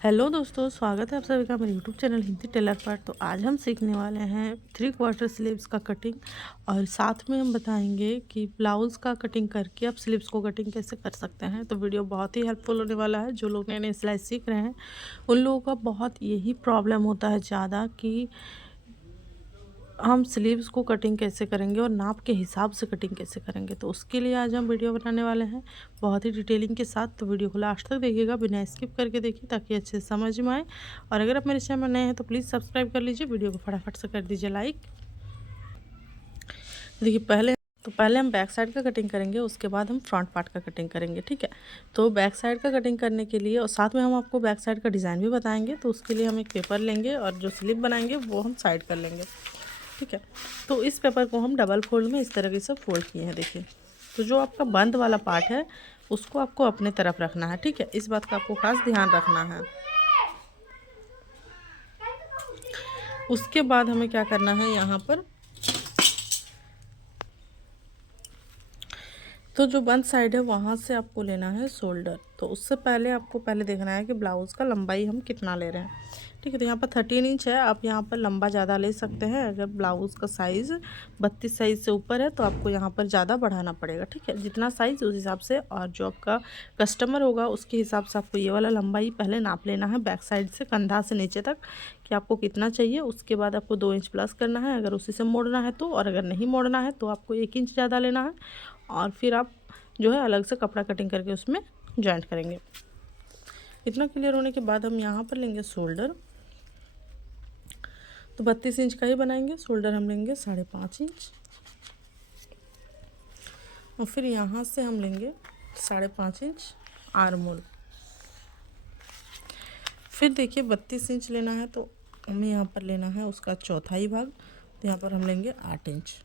Hello दोस्तों, स्वागत है आप सभी का मेरे यूट्यूब चैनल हिंदी टेलर पर। तो आज हम सीखने वाले हैं 3/4 स्लीव्स का कटिंग और साथ में हम बताएंगे कि ब्लाउज़ का कटिंग करके आप स्लीव्स को कटिंग कैसे कर सकते हैं। तो वीडियो बहुत ही हेल्पफुल होने वाला है। जो लोग नए नए सिलाई सीख रहे हैं उन लोगों का बहुत यही प्रॉब्लम होता है ज़्यादा कि हम स्लीव्स को कटिंग कैसे करेंगे और नाप के हिसाब से कटिंग कैसे करेंगे। तो उसके लिए आज हम वीडियो बनाने वाले हैं बहुत ही डिटेलिंग के साथ। तो वीडियो को लास्ट तक देखिएगा, बिना स्किप करके देखिए ताकि अच्छे से समझ में आए। और अगर आप मेरे चैनल में नए हैं तो प्लीज़ सब्सक्राइब कर लीजिए, वीडियो को फटाफट से कर दीजिए लाइक। देखिए पहले हम बैक साइड का कटिंग करेंगे, उसके बाद हम फ्रंट पार्ट का कटिंग करेंगे, ठीक है। तो बैक साइड का कटिंग करने के लिए और साथ में हम आपको बैक साइड का डिज़ाइन भी बताएंगे। तो उसके लिए हम एक पेपर लेंगे और जो स्लिप बनाएंगे वो हम साइड कर लेंगे, ठीक है। तो इस पेपर को हम डबल फोल्ड में इस तरीके से फोल्ड किए हैं, देखिए। तो जो आपका बंद वाला पार्ट है उसको आपको अपने तरफ रखना है, ठीक है। इस बात का आपको खास ध्यान रखना है। उसके बाद हमें क्या करना है, यहाँ पर तो जो बंद साइड है वहाँ से आपको लेना है शोल्डर। तो उससे पहले आपको देखना है कि ब्लाउज़ का लंबाई हम कितना ले रहे हैं, ठीक है। तो यहाँ पर 13 इंच है, आप यहाँ पर लंबा ज़्यादा ले सकते हैं। अगर ब्लाउज़ का साइज़ 32 साइज़ से ऊपर है तो आपको यहाँ पर ज़्यादा बढ़ाना पड़ेगा, ठीक है। जितना साइज़ उस हिसाब से, और जो आपका कस्टमर होगा उसके हिसाब से आपको ये वाला लंबाई पहले नाप लेना है बैक साइड से कंधा से नीचे तक कि आपको कितना चाहिए। उसके बाद आपको 2 इंच प्लस करना है अगर उसी से मोड़ना है तो, और अगर नहीं मोड़ना है तो आपको 1 इंच ज़्यादा लेना है। और फिर आप जो है अलग से कपड़ा कटिंग करके उसमें जॉइंट करेंगे। इतना क्लियर होने के बाद हम यहाँ पर लेंगे शोल्डर। तो 32 इंच का ही बनाएंगे। शोल्डर हम लेंगे 5.5 इंच और फिर यहाँ से हम लेंगे 5.5 इंच आर्म होल। फिर देखिए 32 इंच लेना है तो हमें यहाँ पर लेना है उसका चौथाई भाग। तो यहाँ पर हम लेंगे 8 इंच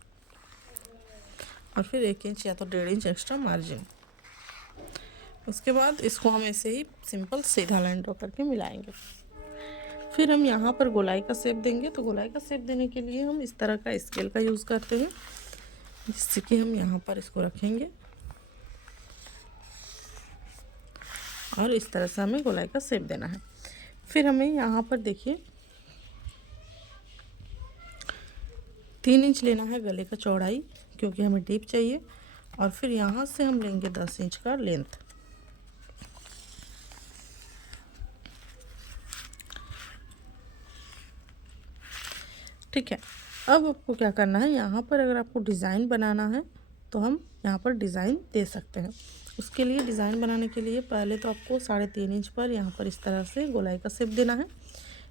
और फिर 1 इंच या तो 1.5 इंच एक्स्ट्रा मार्जिन। उसके बाद इसको हम ऐसे ही सिंपल सीधा लाइन ड्रॉ करके मिलाएंगे। फिर हम यहाँ पर गोलाई का शेप देंगे। तो गोलाई का शेप देने के लिए हम इस तरह का स्केल का यूज़ करते हैं, जिससे कि हम यहाँ पर इसको रखेंगे और इस तरह से हमें गोलाई का शेप देना है। फिर हमें यहाँ पर देखिए 3 इंच लेना है गले का चौड़ाई, क्योंकि हमें डीप चाहिए। और फिर यहाँ से हम लेंगे 10 इंच का लेंथ। ठीक है। अब आपको क्या करना है, यहाँ पर अगर आपको डिज़ाइन बनाना है तो हम यहाँ पर डिज़ाइन दे सकते हैं। उसके लिए डिज़ाइन बनाने के लिए पहले तो आपको 3.5 इंच पर यहाँ पर इस तरह से गोलाई का शेप देना है।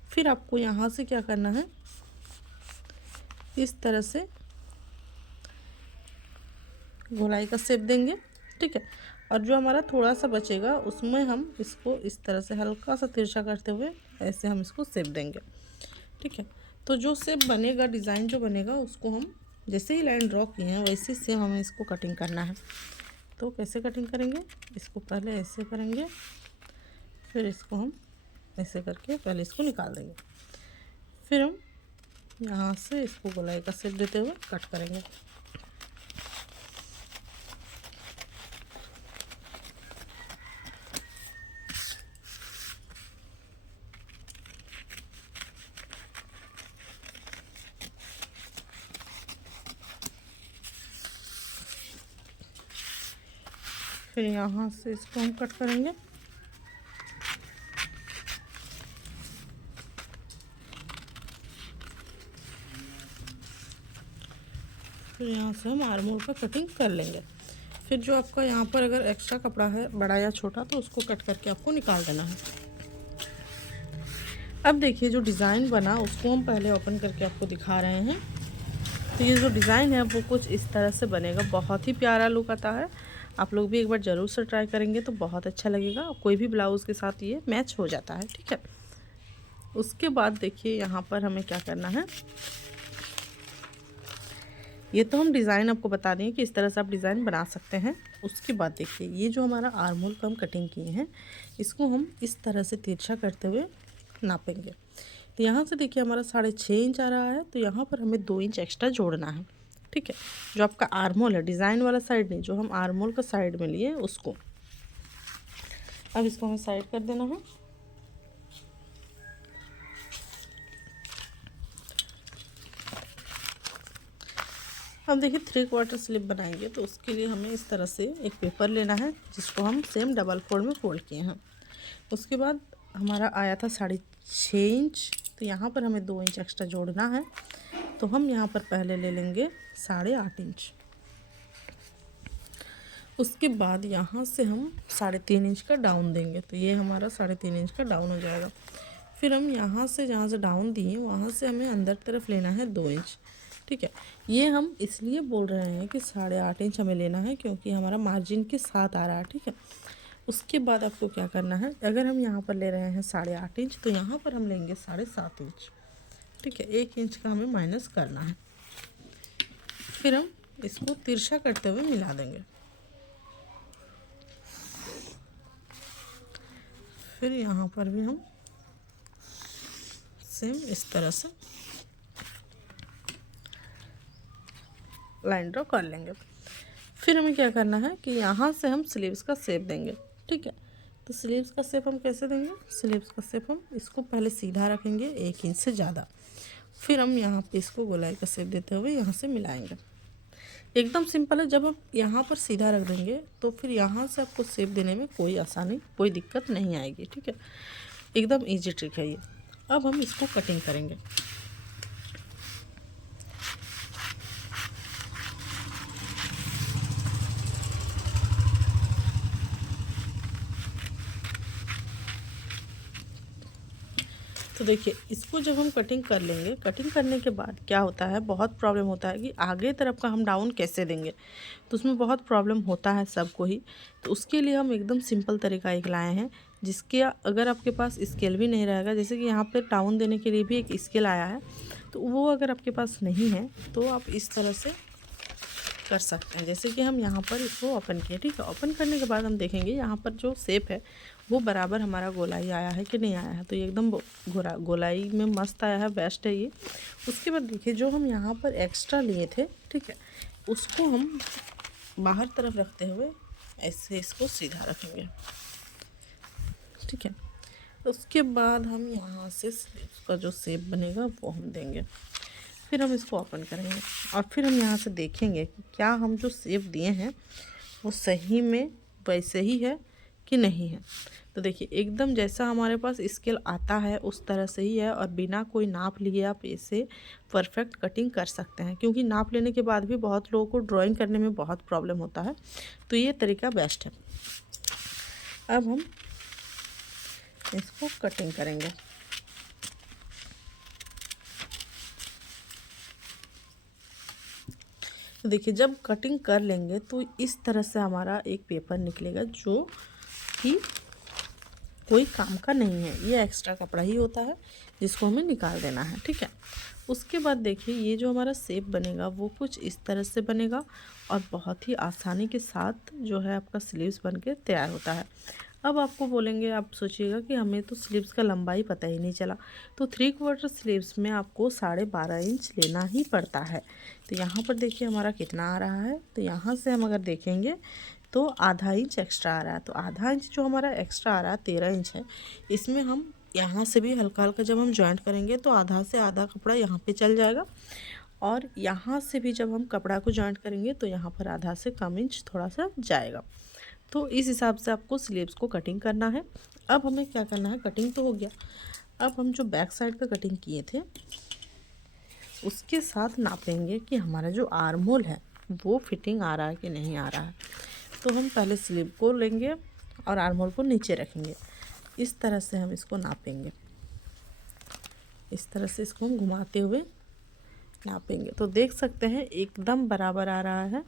फिर आपको यहाँ से क्या करना है, इस तरह से गोलाई का शेप देंगे, ठीक है। और जो हमारा थोड़ा सा बचेगा उसमें हम इसको इस तरह से हल्का सा तिरछा करते हुए ऐसे हम इसको शेप देंगे, ठीक है। तो जो शेप बनेगा, डिज़ाइन जो बनेगा, उसको हम जैसे ही लाइन ड्रॉ किए हैं वैसे से हमें इसको कटिंग करना है। तो कैसे कटिंग करेंगे, इसको पहले ऐसे करेंगे, फिर इसको हम ऐसे करके पहले इसको निकाल देंगे। फिर हम यहाँ से इसको गोलाई का शेप देते हुए कट करेंगे। फिर यहाँ से इसको हम कट करेंगे। फिर यहाँ से हम आर्म होल का कटिंग कर लेंगे। फिर जो आपका यहाँ पर अगर एक्स्ट्रा कपड़ा है बड़ा या छोटा तो उसको कट करके आपको निकाल देना है। अब देखिए जो डिज़ाइन बना उसको हम पहले ओपन करके आपको दिखा रहे हैं। तो ये जो डिज़ाइन है वो कुछ इस तरह से बनेगा, बहुत ही प्यारा लुक आता है। आप लोग भी एक बार ज़रूर से ट्राई करेंगे तो बहुत अच्छा लगेगा। कोई भी ब्लाउज़ के साथ ये मैच हो जाता है, ठीक है। उसके बाद देखिए यहाँ पर हमें क्या करना है, ये तो हम डिज़ाइन आपको बता दें कि इस तरह से आप डिज़ाइन बना सकते हैं। उसके बाद देखिए ये जो हमारा आर्म होल का हम कटिंग किए हैं इसको हम इस तरह से तिरछा करते हुए नापेंगे। तो यहाँ से देखिए हमारा 6.5 इंच आ रहा है, तो यहाँ पर हमें 2 इंच एक्स्ट्रा जोड़ना है, ठीक है। जो आपका आर्म होल है, डिज़ाइन वाला साइड नहीं, जो हम आर्म होल का साइड में लिए उसको, अब इसको हमें साइड कर देना है। अब देखिए 3/4 स्लिप बनाएंगे तो उसके लिए हमें इस तरह से एक पेपर लेना है जिसको हम सेम डबल फोल्ड में फोल्ड किए हैं। उसके बाद हमारा आया था 6.5 इंच, तो यहाँ पर हमें 2 इंच एक्स्ट्रा जोड़ना है। तो हम यहाँ पर पहले ले लेंगे 8.5 इंच। उसके बाद यहाँ से हम 3.5 इंच का डाउन देंगे, तो ये हमारा 3.5 इंच का डाउन हो जाएगा। फिर हम यहाँ से जहाँ से डाउन दिए वहाँ से हमें अंदर तरफ लेना है 2 इंच। ठीक है, ये हम इसलिए बोल रहे हैं कि 8.5 इंच हमें लेना है क्योंकि हमारा मार्जिन के साथ आ रहा है। ठीक है, उसके बाद आपको क्या करना है, अगर हम यहाँ पर ले रहे हैं 8.5 इंच तो यहाँ पर हम लेंगे 7.5 इंच। ठीक है, 1 इंच का हमें माइनस करना है। फिर हम इसको तिरछा करते हुए मिला देंगे। फिर यहाँ पर भी हम सेम इस तरह से लाइन ड्रॉ कर लेंगे। फिर हमें क्या करना है कि यहाँ से हम स्लीव्स का शेप देंगे। ठीक है, तो स्लीव्स का शेप हम कैसे देंगे, स्लीव्स का शेप हम इसको पहले सीधा रखेंगे 1 इंच से ज़्यादा, फिर हम यहाँ पे इसको गोलाई का शेप देते हुए यहाँ से मिलाएंगे। एकदम सिंपल है। जब आप यहाँ पर सीधा रख देंगे तो फिर यहाँ से आपको शेप देने में कोई आसानी, कोई दिक्कत नहीं आएगी। ठीक है, एकदम ईजी ट्रिक है ये। अब हम इसको कटिंग करेंगे। तो देखिए इसको जब हम कटिंग कर लेंगे, कटिंग करने के बाद क्या होता है, बहुत प्रॉब्लम होता है कि आगे तरफ का हम डाउन कैसे देंगे, तो उसमें बहुत प्रॉब्लम होता है सबको ही। तो उसके लिए हम एकदम सिंपल तरीका एक लाए हैं, जिसके अगर आपके पास स्केल भी नहीं रहेगा, जैसे कि यहाँ पे डाउन देने के लिए भी एक स्केल आया है, तो वो अगर आपके पास नहीं है तो आप इस तरह से कर सकते हैं। जैसे कि हम यहाँ पर इसको ओपन किए। ठीक है, ओपन करने के बाद हम देखेंगे यहाँ पर जो शेप है वो बराबर हमारा गोलाई आया है कि नहीं आया है, तो ये एकदम गोलाई में मस्त आया है, बेस्ट है ये। उसके बाद देखिए जो हम यहाँ पर एक्स्ट्रा लिए थे, ठीक है, उसको हम बाहर तरफ रखते हुए ऐसे इसको सीधा रखेंगे। ठीक है, उसके बाद हम यहाँ से स्लीव्स का जो शेप बनेगा वो हम देंगे। फिर हम इसको ओपन करेंगे और फिर हम यहाँ से देखेंगे कि क्या हम जो शेप दिए हैं वो सही में वैसे ही है कि नहीं है। तो देखिए एकदम जैसा हमारे पास स्केल आता है उस तरह से ही है, और बिना कोई नाप लिए आप इसे परफेक्ट कटिंग कर सकते हैं, क्योंकि नाप लेने के बाद भी बहुत लोगों को ड्राइंग करने में बहुत प्रॉब्लम होता है। तो ये तरीका बेस्ट है। अब हम इसको कटिंग करेंगे। तो देखिए जब कटिंग कर लेंगे तो इस तरह से हमारा एक पेपर निकलेगा जो कि कोई काम का नहीं है, ये एक्स्ट्रा कपड़ा ही होता है जिसको हमें निकाल देना है। ठीक है, उसके बाद देखिए ये जो हमारा शेप बनेगा वो कुछ इस तरह से बनेगा और बहुत ही आसानी के साथ जो है आपका स्लीव्स बन के तैयार होता है। अब आपको बोलेंगे, आप सोचिएगा कि हमें तो स्लीव्स का लंबाई पता ही नहीं चला, तो 3/4 स्लीव्स में आपको 12.5 इंच लेना ही पड़ता है। तो यहाँ पर देखिए हमारा कितना आ रहा है, तो यहाँ से हम अगर देखेंगे तो आधा इंच एक्स्ट्रा आ रहा है। तो आधा इंच जो हमारा एक्स्ट्रा आ रहा है 13 इंच है, इसमें हम यहाँ से भी हल्का हल्का जब हम जॉइंट करेंगे तो आधा से आधा कपड़ा यहाँ पे चल जाएगा, और यहाँ से भी जब हम कपड़ा को जॉइंट करेंगे तो यहाँ पर आधा से कम इंच थोड़ा सा जाएगा। तो इस हिसाब से आपको स्लीव्स को कटिंग करना है। अब हमें क्या करना है, कटिंग तो हो गया, अब हम जो बैक साइड का कटिंग किए थे उसके साथ नापेंगे कि हमारा जो आर्म होल है वो फिटिंग आ रहा है कि नहीं आ रहा है। तो हम पहले स्लीव को लेंगे और आर्म होल को नीचे रखेंगे, इस तरह से हम इसको नापेंगे। इस तरह से इसको हम घुमाते हुए नापेंगे तो देख सकते हैं एकदम बराबर आ रहा है,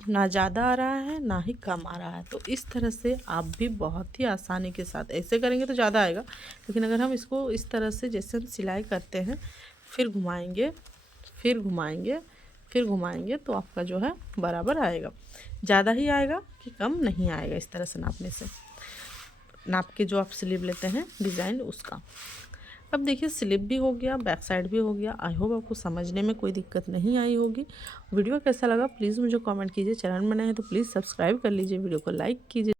ना ज़्यादा आ रहा है ना ही कम आ रहा है। तो इस तरह से आप भी बहुत ही आसानी के साथ, ऐसे करेंगे तो ज़्यादा आएगा, लेकिन अगर हम इसको इस तरह से जैसे हम सिलाई करते हैं फिर घुमाएंगे फिर घुमाएंगे फिर घुमाएंगे तो आपका जो है बराबर आएगा। ज़्यादा ही आएगा कि कम नहीं आएगा, इस तरह से नापने से, नाप के जो आप स्लीव लेते हैं डिज़ाइन उसका। अब देखिए स्लिप भी हो गया, बैक साइड भी हो गया। आई होप आपको समझने में कोई दिक्कत नहीं आई होगी। वीडियो कैसा लगा प्लीज़ मुझे कमेंट कीजिए। चैनल में नए हैं तो प्लीज़ सब्सक्राइब कर लीजिए, वीडियो को लाइक कीजिए।